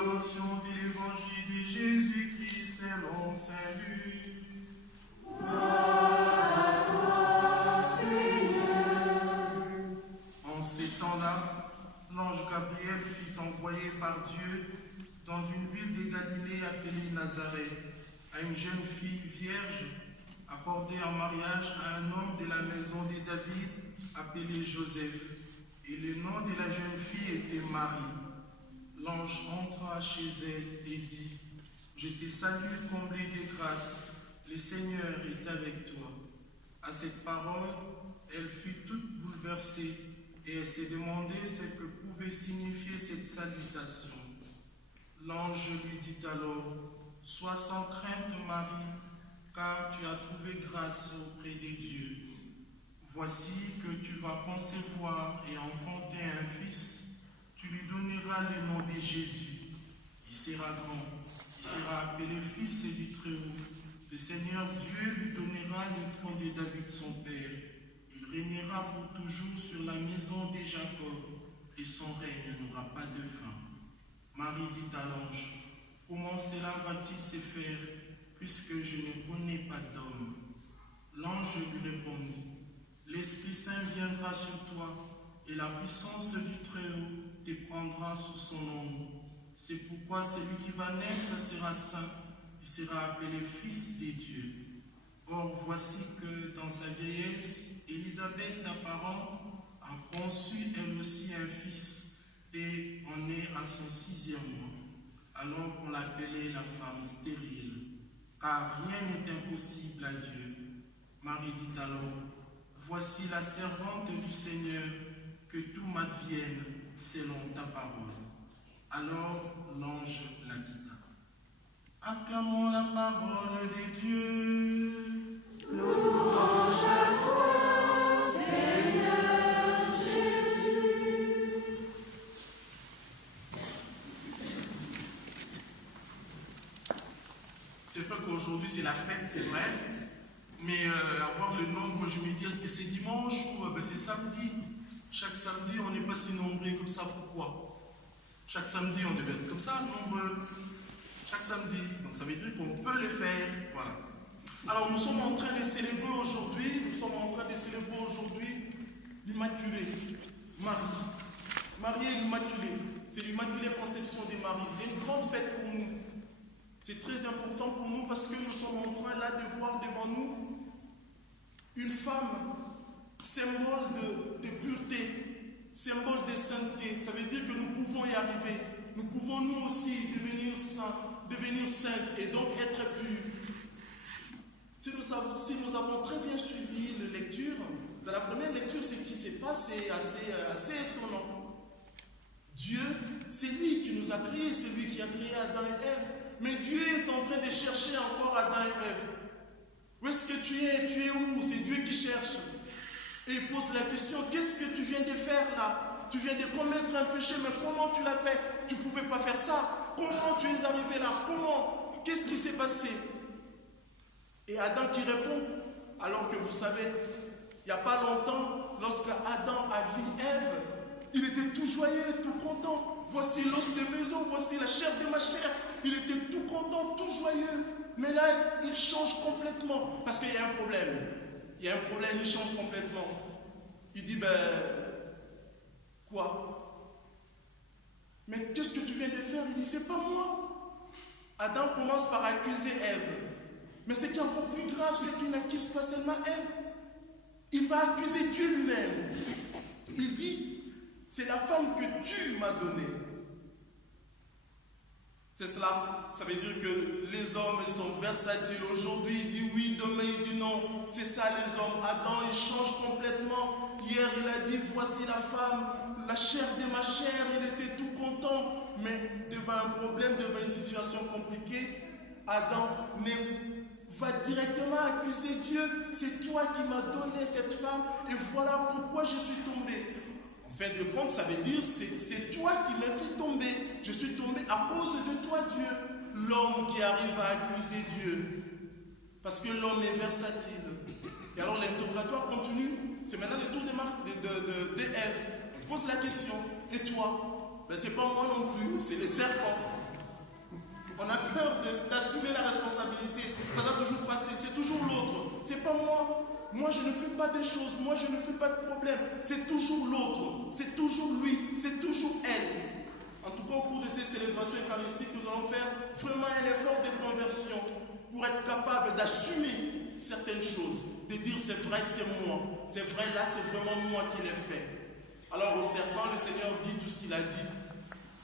Proclamation de l'évangile de Jésus-Christ selon saint Luc. Gloire à toi, Seigneur. En ces temps-là, l'ange Gabriel fut envoyé par Dieu dans une ville de Galilée appelée Nazareth, à une jeune fille vierge, accordée en mariage à un homme de la maison de David, appelé Joseph. Et le nom de la jeune fille était Marie. L'ange entra chez elle et dit: Je te salue, comblée de grâce, le Seigneur est avec toi. À cette parole, elle fut toute bouleversée et elle se demandait ce que pouvait signifier cette salutation. L'ange lui dit alors: Sois sans crainte, Marie, car tu as trouvé grâce auprès de Dieu. Voici que tu vas concevoir et enfanter un fils. Tu lui donneras le nom de Jésus. Il sera grand, il sera appelé fils du Très-Haut. Le Seigneur Dieu lui donnera le trône de David son père. Il régnera pour toujours sur la maison de Jacob, et son règne n'aura pas de fin. Marie dit à l'ange: Comment cela va-t-il se faire, puisque je ne connais pas d'homme? L'ange lui répondit: L'Esprit Saint viendra sur toi, et la puissance du Très-Haut te prendra sous son ombre. C'est pourquoi celui qui va naître sera saint, il sera appelé Fils de Dieu. Or, voici que dans sa vieillesse, Élisabeth, ta parente, a conçu elle aussi un fils, et en est à son 6e mois, alors qu'on l'appelait la femme stérile, car rien n'est impossible à Dieu. Marie dit alors: Voici la servante du Seigneur, que tout m'advienne selon ta parole. Alors l'ange la quitta. Acclamons la parole de Dieu. Louange à toi, Seigneur Jésus. C'est vrai qu'aujourd'hui c'est la fête, c'est vrai. Mais avoir le nombre, je me dis, est-ce que c'est dimanche ou c'est samedi? Chaque samedi, on n'est pas si nombreux comme ça. Pourquoi? Chaque samedi, on devait être comme ça, nombreux. Chaque samedi. Donc ça veut dire qu'on peut le faire. Voilà. Alors nous sommes en train de célébrer aujourd'hui, l'Immaculée. Marie. Marie est l'Immaculée. C'est l'Immaculée Conception de Marie. C'est une grande fête pour nous. C'est très important pour nous parce que nous sommes en train là de voir devant nous une femme, symbole de pureté, symbole de sainteté. Ça veut dire que nous pouvons y arriver. Nous pouvons nous aussi devenir saints, devenir saintes et donc être purs. Si nous avons très bien suivi la lecture, dans la première lecture, ce qui s'est passé assez étonnant. Dieu, c'est lui qui nous a créés, c'est lui qui a créé Adam et Ève. Mais Dieu est en train de chercher encore Adam et Ève. Où est-ce que tu es? Tu es où? C'est Dieu qui cherche. Et il pose la question: qu'est-ce que tu viens de faire là? Tu viens de commettre un péché, mais comment tu l'as fait? Tu ne pouvais pas faire ça. Comment tu es arrivé là? Comment? Qu'est-ce qui s'est passé? Et Adam qui répond, alors que vous savez, il n'y a pas longtemps, lorsque Adam a vu Ève, il était tout joyeux, tout content. Voici l'os de mes os, voici la chair de ma chair. Il était tout content, tout joyeux. Mais là, il change complètement. Parce qu'il y a un problème. Il y a un problème, il change complètement. Il dit, quoi? Mais qu'est-ce que tu viens de faire? Il dit, c'est pas moi. Adam commence par accuser Ève. Mais ce qui est encore plus grave, c'est qu'il n'accuse pas seulement Ève. Il va accuser Dieu lui-même. Il dit, c'est la femme que tu m'as donnée. C'est cela. Ça veut dire que les hommes sont versatiles. Aujourd'hui, il dit oui, demain, il dit non. C'est ça les hommes. Adam, il change complètement. Hier, il a dit, voici la femme, la chair de ma chair. Il était tout content. Mais devant un problème, devant une situation compliquée, Adam va directement accuser Dieu. C'est toi qui m'as donné cette femme et voilà pourquoi je suis tombé. En fin de compte, ça veut dire c'est toi qui m'as fait tomber. Je suis tombé à cause de toi, Dieu. L'homme qui arrive à accuser Dieu. Parce que l'homme est versatile. Et alors l'interrogatoire continue. C'est maintenant le tour d'Ève. On pose la question. Et toi? C'est pas moi non plus, c'est les serpents. a peur d'assumer la responsabilité. Ça doit toujours passer. C'est toujours l'autre. C'est pas moi. Moi, je ne fais pas des choses. Moi, je ne fais pas de problème. C'est toujours l'autre. C'est toujours lui. C'est toujours elle. En tout cas, au cours de ces célébrations eucharistiques, nous allons faire vraiment un effort de conversion pour être capable d'assumer certaines choses. De dire, c'est vrai, c'est moi. C'est vrai, là, c'est vraiment moi qui l'ai fait. Alors, au serpent, le Seigneur dit tout ce qu'il a dit.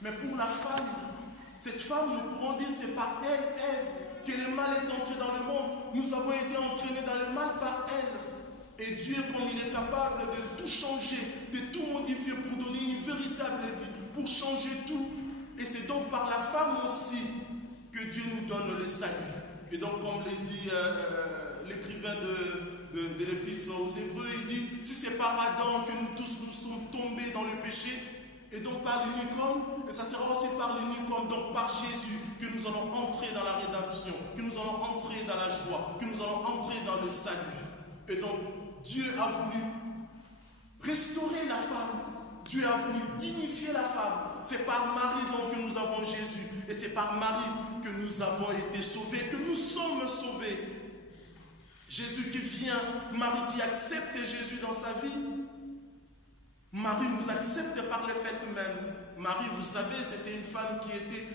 Mais pour la femme, cette femme, nous pourrons dire, c'est par elle, Ève, que le mal est entré dans le monde. Nous avons été entraînés dans le mal par elle. Et Dieu, comme il est capable de tout changer, de tout modifier pour donner une véritable vie, pour changer tout. Et c'est donc par la femme aussi que Dieu nous donne le salut. Et donc, comme le dit l'écrivain de l'Épître aux Hébreux, il dit, si c'est par Adam que nous tous nous sommes tombés dans le péché, et donc par l'unique homme, et ça sera aussi par l'unique homme, donc par Jésus, que nous allons entrer dans la rédemption, que nous allons entrer dans la joie, que nous allons entrer dans le salut. Et donc, Dieu a voulu restaurer la femme. Dieu a voulu dignifier la femme. C'est par Marie donc que nous avons Jésus. Et c'est par Marie que nous avons été sauvés, que nous sommes sauvés. Jésus qui vient, Marie qui accepte Jésus dans sa vie. Marie nous accepte par le fait même. Marie, vous savez, c'était une femme qui était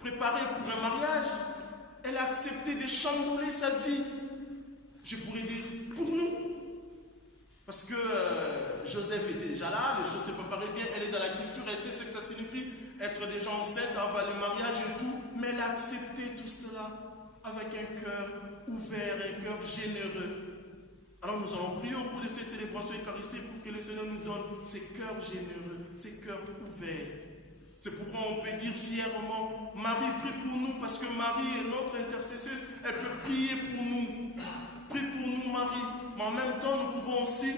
préparée pour un mariage. Elle a accepté de chambouler sa vie. Je pourrais dire, pour nous. Parce que Joseph est déjà là, les choses se préparaient bien, elle est dans la culture, elle sait ce que ça signifie, être déjà enceinte, avoir le mariage et tout, mais elle a accepté tout cela avec un cœur ouvert, un cœur généreux. Alors nous allons prier au cours de ces célébrations eucharistiques pour que le Seigneur nous donne ces cœurs généreux, ces cœurs ouverts. C'est pourquoi on peut dire fièrement, Marie prie pour nous, parce que Marie est notre intercesseuse, elle peut prier pour nous. Prie pour nous, Marie. Mais en même temps, nous pouvons aussi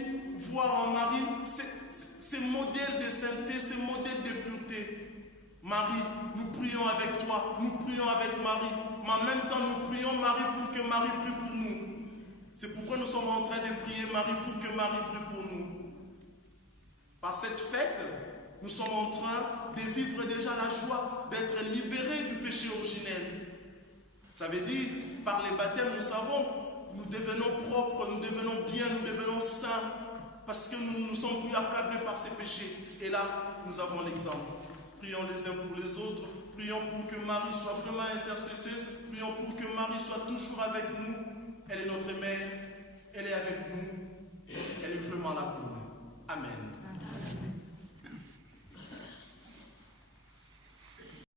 voir en Marie ces modèles de sainteté, ces modèles de pureté. Marie, nous prions avec toi, nous prions avec Marie. Mais en même temps, nous prions Marie pour que Marie prie pour nous. C'est pourquoi nous sommes en train de prier Marie pour que Marie prie pour nous. Par cette fête, nous sommes en train de vivre déjà la joie d'être libérés du péché originel. Ça veut dire, par les baptêmes, nous savons, nous devenons propres, nous devenons bien, nous devenons saints, parce que nous ne sommes plus accablés par ces péchés. Et là, nous avons l'exemple. Prions les uns pour les autres, prions pour que Marie soit vraiment intercesseuse, prions pour que Marie soit toujours avec nous. Elle est notre mère, elle est avec nous, elle est vraiment là pour nous. Amen.